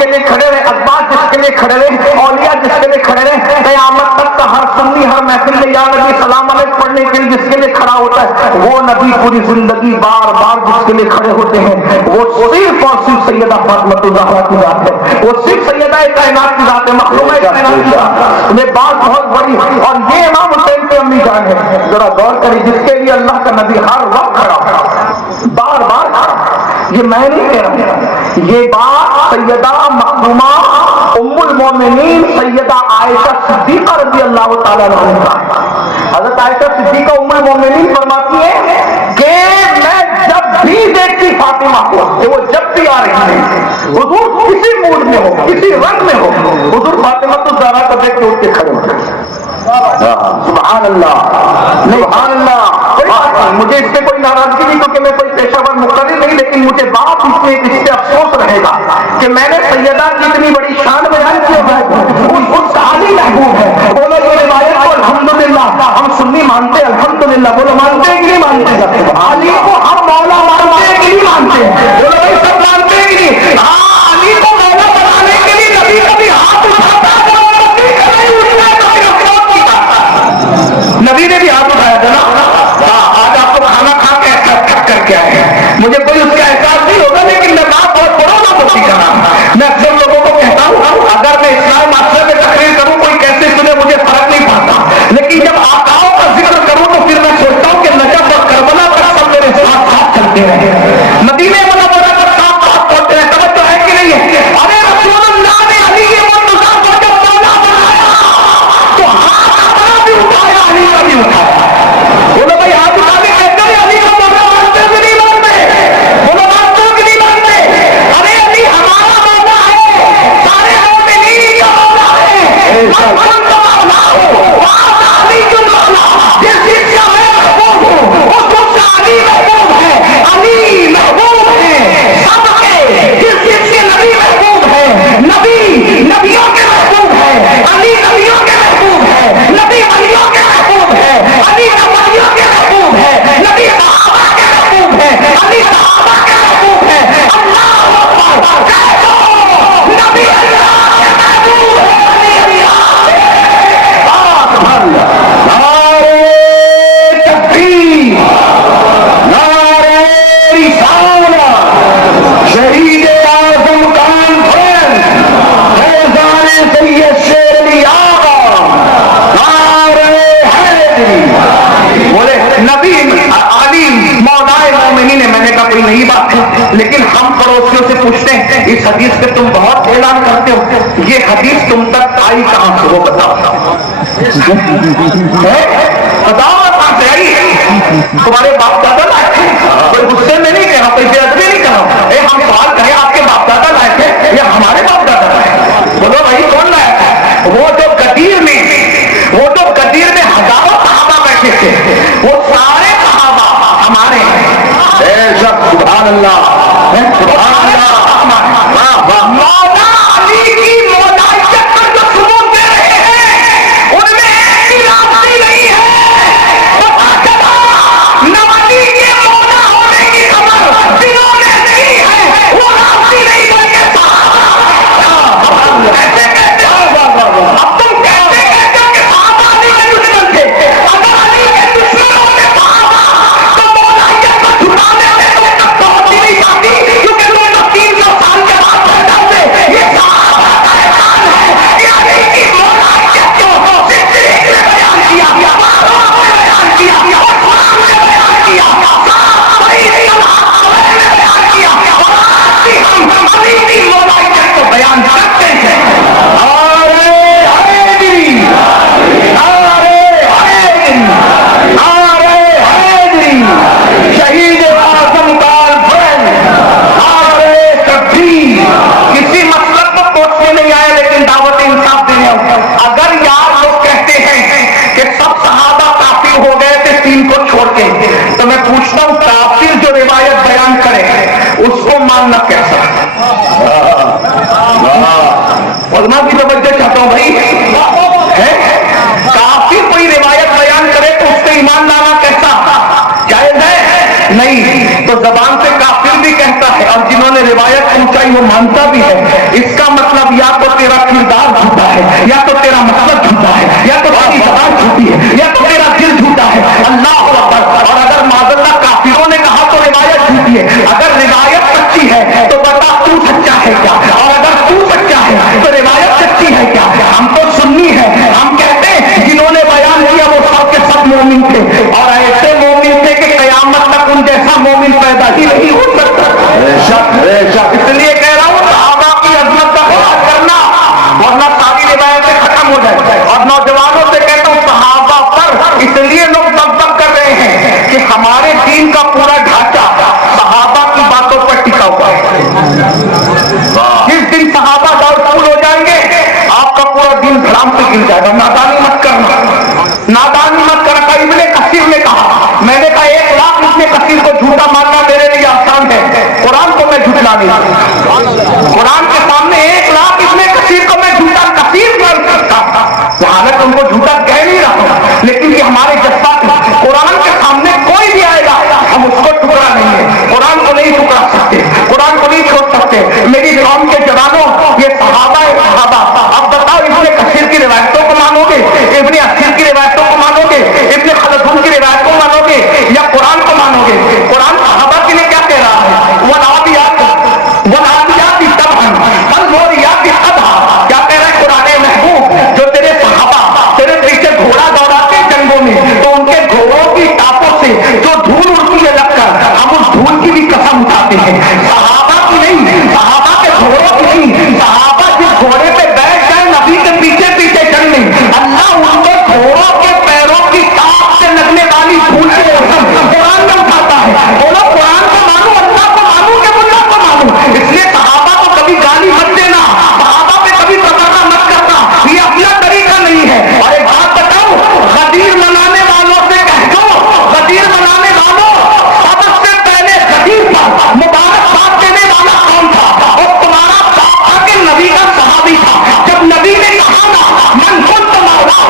کے لیے کھڑے رہے, اخبار جس کے لیے کھڑے رہے, اولیاء جس کے لیے کھڑے رہے, قیامت تک کا ہر سنی ہر محفل میں یا نبی سلام علیک پڑھنے کے لیے جس کے لیے کھڑا ہوتا ہے, وہ نبی پوری زندگی بار بار جس کے لیے کھڑے ہوتے ہیں, وہ صرف اور صرف سیدہ فاطمہ الزہرا کی ذات ہے, وہ صرف سیدہ کائنات کی ذات ہے, مخلوق کائنات کی ذات ہے. یہ بات بہت بڑی, اور یہ امام حسین کی امی جان ہے. ذرا غور کریں, جس کے لیے اللہ کا نبی ہر وقت کھڑا, بار بار کھڑا. یہ میں نہیں کہہ رہا, یہ بات سیدہ مخدومہ ام المومنین سیدہ عائشہ صدیقہ رضی اللہ تعالیٰ عنہا, حضرت عائشہ صدیقہ ام المومنین فرماتی ہے کہ میں جب بھی دیکھتی فاطمہ کو, کہ وہ جب بھی آ رہی ہے, حضور کسی موڈ میں ہو, کسی رنگ میں ہو, حضور فاطمہ تو زہرا کو دیکھ کے اٹھ کے کھڑے ہوتے ہیں. سبحان اللہ, سبحان اللہ. مجھے اس سے کوئی ناراضگی نہیں, کیونکہ میں کوئی پیشہ ور مقرر نہیں, لیکن مجھے بات اس سے افسوس رہے گا کہ میں نے سیدہ کی اتنی بڑی شان بیان کی ہے, اس کا عالی محبوب ہے. بولو یہ روایت کو الحمدللہ ہم سنی مانتے, الحمدللہ بولو مانتے ہیں کہ نہیں مانتے, علی کو ہم مولا مانتے ہیں کہ نہیں مانتے, بولو بھائی سب مانتے ہیں کہ نہیں. ہاں, علی کو مولا بنانے کے لیے نبی کبھی ہاتھ اٹھاتا ہے, نبی نے بھی ہاتھ اٹھایا تھا نا. آج آپ کو کھانا کھا کے تھک کر کے آئے ہیں, مجھے کوئی اس کا احساس نہیں ہوگا, لیکن میں بات بہت بڑا نہ ہوتی کرا. میں اکثر لوگوں کو کہتا ہوں اگر میں اسلام معاشرے میں تقریر کروں کوئی کیسے سنے مجھے فرق نہیں پڑتا, لیکن جب آقاؤں کا ذکر کروں تو پھر میں سوچتا ہوں کہ نجف اور کربلا تک سب میرے ساتھ ساتھ چلتے رہے, مدینے والا بڑا پر ساتھ ساتھ پہنچتے ہیں. توجہ ہے کہ نہیں ہے؟ ارے رسول اللہ نے علی مرتضیٰ کو جب مولا بنایا تو ہاتھ اپنا بھی اٹھایا, علی کا بھی اٹھایا. بولو بھائی ہاتھ اٹھا کے کہتے ہیں علی کا مولا مانتے کہ نہیں مانتے, بولو مانتے کہ نہیں مانتے. ارے علی ہمارا مولا ہے, سارے مومنین کا مولا ہے, من کا مولا ہو, وہاں علی کا مولا, جس چیز کا میں محبوب ہوں اس کو علی محبوب ہے, علی محبوب ہے سب کے, جس چیز کے نبی محبوب ہے, نبی نبیوں کے محبوب ہے, علی نبیوں کے محبوب ہے, نبی ولیوں کے محبوب ہے, علی ولیوں کے محبوب ہے, نبی صحابہ کے محبوب ہے, علی صحابہ کے محبوب ہے. اللہ اکبر کہہ دو نبی اللہ کے محبوب ہے, علی اللہ کے. نعرے تکبیر, نعرے رسالت, شہید اعظم کانفرنس, فیضان سید شیر علی آقا, نعرے حیدری. بولے نبی علی مولائے مومنین, میں نے کہا کوئی نئی بات ہے, لیکن ہم پڑوسیوں سے پوچھتے ہیں اس حدیث پہ تم بہت اعلان کرتے ہو, یہ حدیث تم تک آئی کہاں سے, وہ بتاؤ بتاؤ کہاں سے آئی. تمہارے باپ دادا لائے تھے, کوئی غصے میں نہیں کہہ رہا, کوئی بے ادبی نہیں کہہ رہا, ہم سوال کہیں آپ کے باپ دادا لائے تھے یا ہمارے باپ دادا لائے, بولو بھائی کون لایا تھا. وہ جو گدیر میں ہزاروں صحابہ بیٹھے تھے, وہ سارے صحابہ ہمارے ہیں. سبحان اللہ, سبحان اللہ. مولا علی کی مولائیت پر جو ثبوت دے رہے ہیں ان میں ایک بھی راستی نہیں ہے. پتا چلا نہ علی کے مولا ہونے کی خبر دلوں میں نہیں ہے, وہ راستی نہیں بلکہ صحابہ. ایسے کہتے ہو, اب تم کہتے کہ صحابہ علی کے دشمن تھے, اگر علی کے دشمن ہوتے صحابہ تو مولائیت پر چھپانے میں تم تک پہنچ نہیں پاتی, کیونکہ تم تو 300 سال کے بعد پیدا ہوئے. یہ صحابہ کا احسان ہے کہ علی کی مولائیت کو صدیق نے بیان کیا, فاروق نے بیان کیا, عثمان نے بیان کیا, صحابہ نے بیان کیا, اور آج بھی ہم علی کی مولائیت کو بیان کرتے ہیں. شہید اعظم کانفرنس, کسی مسلک کو پوچھنے نہیں آئے لیکن دعوت انصاف دینے. اگر یار لوگ کہتے ہیں کہ سب صحابہ کافر ہو گئے تھے 3 کو چھوڑ کے, تو میں پوچھتا ہوں کافر جو روایت بیان کرے اس کو ماننا کیسا. علماء کی توجہ چاہتا ہوں بھائی, کافر کوئی روایت بیان کرے تو اس پہ ایمان لانا کیسا جائز ہے؟ نہیں. تو زبان سے کافر بھی کہتا ہے, اور جنہوں نے روایت پہنچائی وہ مانتا بھی ہے. اس کا جھوٹا ہے, یا تو تیرا مطلب جھوٹا ہے, یا تو تیری زبان جھوٹی ہے, یا تو تیرا دل جھوٹا ہے. اللہ اکبر. اور اگر معذاللہ کافروں نے کہا تو روایت جھوٹی ہے, اگر روایت سچی ہے تو بتا تو سچا ہے کیا, اور اگر تو سچا ہے تو روایت سچی ہے کیا. ہم تو سنی ہے, ہم کہتے ہیں جنہوں نے بیان کیا وہ سب کے سب مومن تھے, اور ایسے مومن تھے کہ قیامت تک ان جیسا مومن پیدا ہی نہیں ہو سکتا. اس لیے کہہ رہا ہوں صحابہ کی عظمت کا خیال کرنا, ورنہ ساری روایتیں ختم ہو جائیں. اور نوجوانوں سے کہتا ہوں صحابہ پر اس لیے لوگ دغدغ کر رہے ہیں کہ ہمارے دین کا پورا ڈھانچہ صحابہ کی باتوں پر ٹکا ہوا ہے. جس دن صحابہ ڈاؤٹ فل ہو جائیں گے آپ کا پورا دین دھڑام سے گر جائے گا. نادانی مت کرنا, نادانی مت کرنا. ابن کثیر نے کہا, میں نے کہا 1 لاکھ ابن کثیر کو جھوٹا ماننا میرے لیے آسان ہے, قرآن کو میں جھٹلا نہیں سکتا. قرآن کے سامنے 1 لاکھ ابن کثیر کو میں جھوٹا کثیر مان سکتا, حالانکہ ان کو جھوٹا کہہ نہیں رہا ہوں, لیکن یہ ہمارے جذبات. قرآن کے سامنے کوئی بھی آئے گا ہم اس کو ٹکڑا نہیں ہے, قرآن کو نہیں ٹکڑا سکتے, قرآن کو نہیں چھوڑ سکتے. میری قوم کے جوانوں, یہ صحابہ ہے صحابہ. اب بتاؤ ابن کثیر کی روایتوں کو مانو گے, ابن اثیر کی روایتوں کو مانو گے, ابن خلدون کی روایت کو مانو گے, یا قرآن کو مانو گے؟ قرآن صحابہ کے لیے کیا کہہ رہا ہے؟ والعادیات طبعا فالموریات قدحا. کیا کہہ رہا ہے قرآن محبوب؟ جو تیرے صحابہ تیرے پیچھے گھوڑا دوڑاتے جنگوں میں, تو ان کے گھوڑوں کی ٹاپوں سے جو دھول اڑتی ہے لگ کر, ہم اس دھول کی بھی قسم اٹھاتے ہیں. صحابہ کی نہیں, صحابہ کے گھوڑوں کی نہیں. صحابہ جس گھوڑے پہ بیٹھ جائے نبی کے پیچھے پیچھے چلنے, اللہ ان کے گھوڑوں کے پیروں کی ٹاپ سے لگنے والی دھول کی قسم قرآن میں اٹھاتا ہے. بولو قرآن کو مانو, اللہ کو مانو کہ ملا کو مانو. اس لیے صحابہ کو کبھی گالی مت دینا, صحابہ پہ کبھی تبادلہ مت کرنا, یہ اپنا طریقہ نہیں ہے. اور ایک بات بتاؤ, غدیر منانے والوں سے کہہ دو, غدیر منانے والوں, سب سے پہلے غدیر پر مبارکباد دینے والا کون تھا؟ اور تمہارا باپ تھا کہ نبی کا صحابی تھا. جب نبی نے کہا نا من کنت مولاہ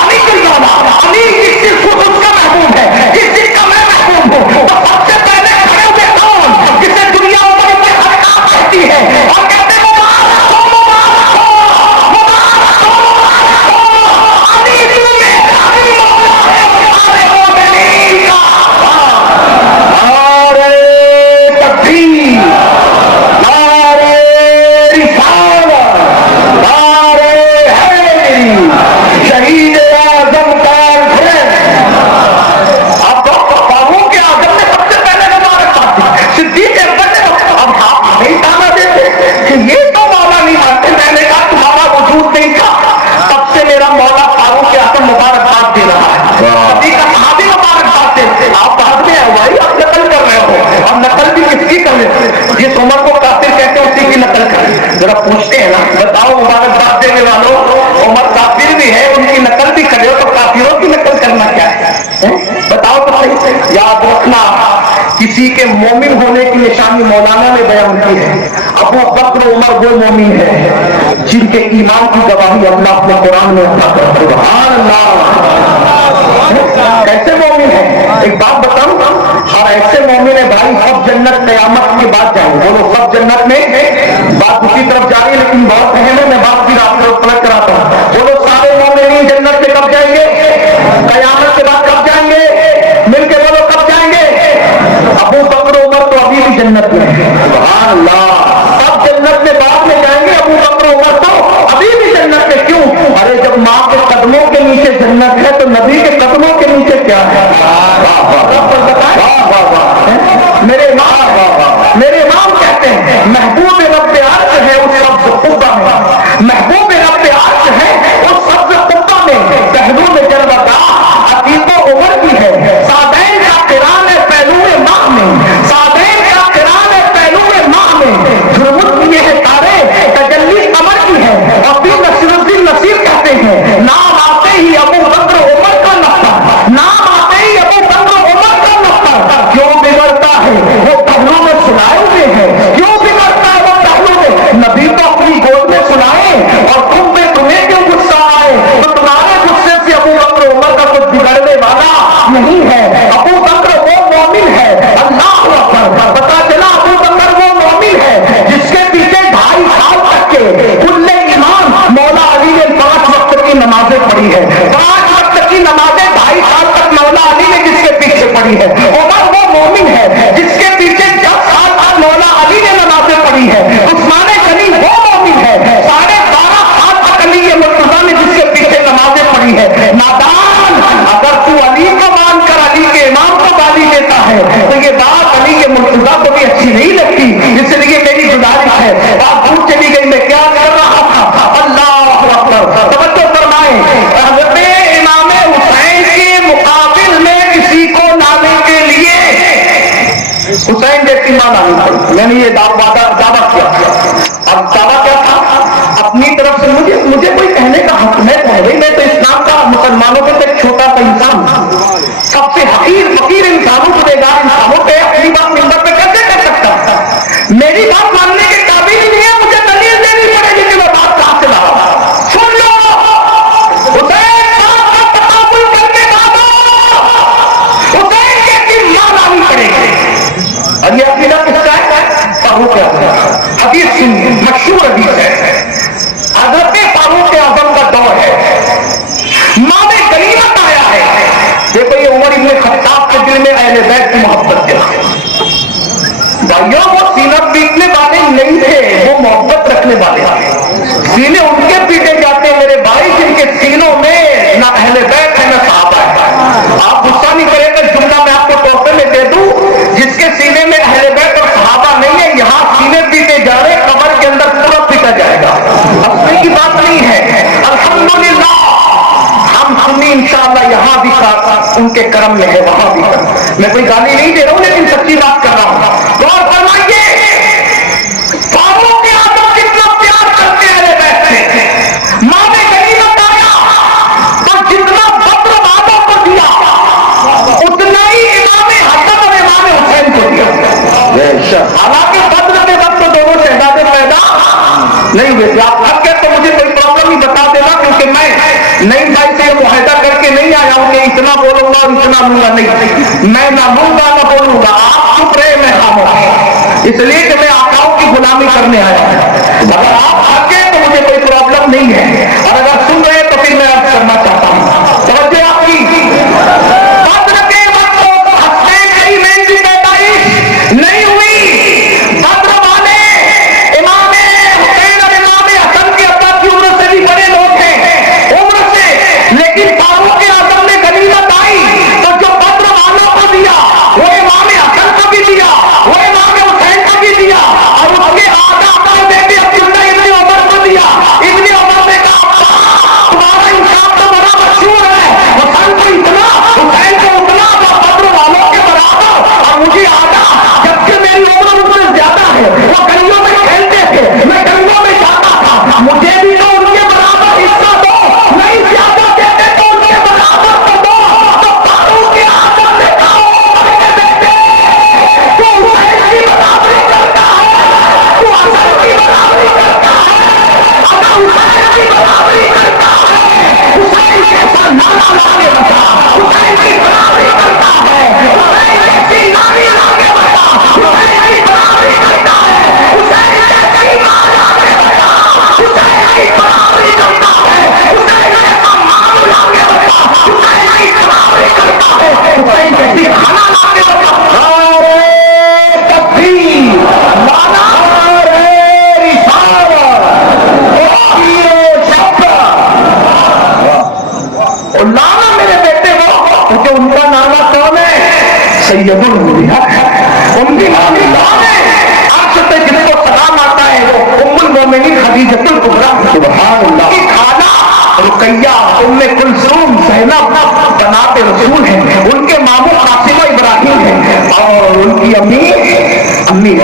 علی المولا, علی جس چیز کو اس کا محبوب ہے, جس چیز کا میں محبوب ہوں, تو سب سے پہلے کھڑے ہوئے کون؟ جسے دنیا اوپر اتنے حرکات کہتی ہے اور کہتے ہیں مبارک ہو, مبارک ہو, مبارک ہو, مبارک ہو, علی تمہیں علی مولا ہے, ہمارے مومنین کا. نعرہ تکبیر, نعرہ رسالت, نعرہ حیدری, شہید اعظم کا الفرد. اب فاروق اعظم نے سب سے پہلے مبارکباد دی, صدیق اکبر نے. اب آپ نہیں تانا دیتے کہ یہ تو مولا نہیں مانتے. میں نے کہا تمہارا وجود نہیں تھا, تب سے میرا مولا فاروق اعظم مبارکباد دے رہا ہے. صدیق کا صحابی مبارکباد دیتے. آپ بعد میں بھائی آپ نقل کر رہے ہو, اب نقل بھی کس کی کر لیتے؟ جس عمر کو کافر کہتے ہیں اسی کی نقل کریں. ذرا پوچھتے ہیں نا, بتاؤ مبارکباد دینے والوں, عمر کافر بھی ہے, ان کی نقل بھی کرے ہو, تو کافروں کی نقل کرنا کیا ہے؟ بتاؤ تو صحیح. یاد رکھنا, کسی کے مومن ہونے کی نشانی مولانا نے بیان کی ہے. ابو بکر عمر وہ مومن ہے جن کے ایمان کی گواہی اللہ اپنے قرآن میں عطا کرتا ہے. سبحان اللہ. کیسے مومن ہے؟ ایک بات بتاؤں, اور ایسے مومن ہے بھائی سب جنت قیامت کے بعد جائیں. بولو سب جنت میں. بات اسی طرف جا رہی ہے لیکن بہت اہم ہے, میں بات کی آپ کو پلٹ کراتا ہوں. بولو سارے مومنین جنت میں کب جائیں گے؟ قیامت کے بعد. کب جائیں گے؟ مل کے بولو کب جائیں گے؟ ابو بکر عمر تو ابھی بھی جنت میں ہے. سبحان اللہ. سب جنت میں بعد میں جائیں گے, ابو بکر عمر تو ابھی بھی جنت میں. کیوں؟ ارے جب ماں کے قدموں کے نیچے جنت ہے تو نبی کے قدموں کے نیچے کیا ہے؟ میرے امام کہتے ہیں محبوب رب عرش ہے اس سبز قبہ میں, محبوب رب عرش ہے اس سبز قبہ میں, پہلو میں جلوہ عتیق و عمر کی ہے, سادین کا قران ہے پہلو ماہ میں, سادین کا قران ہے پہلو ماہ میں, جھرمٹ کیے ہیں تارے تجلی قمر کی ہے, اور پھر نصیر الدین نصیر کہتے ہیں نام آتے ہی ابو بکر عمر کا نقطہ, نام آتے ہی ابو بکر عمر کا نقطہ. ہوتی ہے. نادان, اگر تو علی کو مان کر علی کے امام کو گالی دیتا ہے تو یہ بات علی کے مرتضیٰ کو بھی اچھی نہیں لگتی. اس لیے میری گزارش ہے, بات دور چلی گئی, میں کیا کر رہا تھا. اللہ اکبر, توجہ فرمائیں. حضرت امام حسین کے مقابل میں کسی کو لانے کے لیے حسین جیسی ماں لانی پڑی. میں نے یہ دعویٰ کیا. اب دعویٰ کیا تھا اپنی طرف سے, مجھے کوئی کہنے کا حق ہے بھائی, میں تو اسلام کا مسلمانوں کے ایک چھوٹا سا انسان, سب سے حقیر فقیر انسانوں کو بیگار انسانوں پہ اپنی بات منبر پہ کیسے کر سکتا. میری بات ماننے کے قابل ہی نہیں ہے, مجھے دلیل دینی پڑے گی کہ میں بات کہاں سے لاؤں. سن لو, حسین صاحب کا تقابل کر کے باتو, حسین جیسی ماں لانی پڑے گی. اور یہ عقیدہ کس کا ہے؟ فاروق اعظم. حدیث سنیے, مشہور حدیث ہے. حضرت فاروق اعظم کا دور ہے, ماں میں غنیمت آیا ہے. دیکھو یہ عمر ابن خطاب کے دل میں اہل بیت کی محبت تھی. بھائیوں وہ سینہ پیٹنے والے نہیں تھے, وہ محبت رکھنے والے تھے. سینے ان کے پیٹے جاتے ہیں میرے بھائی جن کے سینوں میں نہ اہل بیت ہے نہ صحابہ ہے. آپ غصہ نہیں کریں گے, جملہ میں آپ کو تحفے میں دے دوں, جس کے سینے میں اہل بیت اور صحابہ نہیں ہے, یہاں سینے پیٹے جا رہے, قبر کے اندر پورا پیٹا جائے گا. ہنسنے کی بات نہیں ہے. الحمدللہ ہم سنی انشاءاللہ یہاں بھی ان کے کرم میں ہے, وہاں بھی کرم. میں کوئی گالی نہیں دے رہا ہوں, لیکن سچی بات کر رہا ہوں. غور فرمائیے, فاروق اعظم کتنا پیار کرتے ہیں اہل بیت سے. ماں میں غنیمت آیا تو جتنا بدر والوں کو دیا اتنا ہی امام حسن اور امام حسین کو دیا. حالانکہ بدر کے وقت دونوں شہزادے پیدا نہیں ہوئے تھے. آپ تھک گئے تو مجھے کوئی پرابلم ہی بتا دینا, کیونکہ میں نئی بھائی سے معاہدہ کر کے نہیں آیا ہوں کہ اتنا بولوں گا اور اتنا لوں گا. نہیں, میں نہ لوں گا نہ بولوں گا. آپ چپ رہے, میں خاموش, اس لیے کہ میں آقاؤں کی غلامی کرنے آیا ہوں. اگر آپ تھک گئے تو مجھے کوئی پرابلم نہیں ہے, اور اگر سن رہے تو پھر میں عرض کرنا چاہتا ہوں. توجہ آپ کی. بدر کے وقت حسین کی میں کی پیدائش نہیں ہوئی. بدر والے امام حسین اور امام حسن کے ابا کی عمر سے بھی بڑے لوگ ہیں عمر سے, لیکن فاروق اعظم نے غنیمت آئی تو جو بدر والوں کو دیا وہ امام حسن کو بھی دیا, وہ امام حسین کو بھی دیا, اور اس کے آدھا بیٹے عبداللہ ابن عمر کو دیا. ابن عمر نے کہا تمہارا انصاف تو بڑا مشہور ہے, حسن کو اتنا حسین کو اتنا, بدر والوں کے برابر, اور مجھے آدھا, جبکہ میری عمر ان سے زیادہ ہے. وہ گلیوں میں کھیلتے تھے, میں گلیوں میں جاتا تھا, مجھے بھی تو ان کے برابر حصہ دو. نہیں زیادہ دیتے تو ان کے برابر تو دو. تو فاروق اعظم نے کہا میرے بیٹے, تو حسین کی برابری کرتا ہے, تو حسن کی برابری کرتا ہے, اگر حسین کی برابری کرتا ہے, حسین جیسا نانا لانے بتا, حسین کی برابری کرتا ہے, حسین جیسی نانی لانے بتا, حسین کی برابری کرتا ہے, حسین جیسی ماں لانے بتا, حسین کی برابری کرتا ہے, حسین جیسا ماں لانے بتا, حسین کی برابری کرتا ہے, حسین جیسی کھانا لانے بتا. نعرے تکبیر, نعرے رسالت, اور لانا میرے بیٹے کو, کیونکہ ان کا نانا کون ہے؟ سید الانبیاء ہے, ان کی نامی کون ہے؟ عرش پہ جس کو سلام آتا ہے وہ ام المومنین خدیجہ الکبریٰ, سبحان اللہ, کی خالہ رقیہ, ام کلثوم, زینب بنات رسول ہیں. ان کے ماموں قاسم ابراہیم ہیں, اور ان کی امی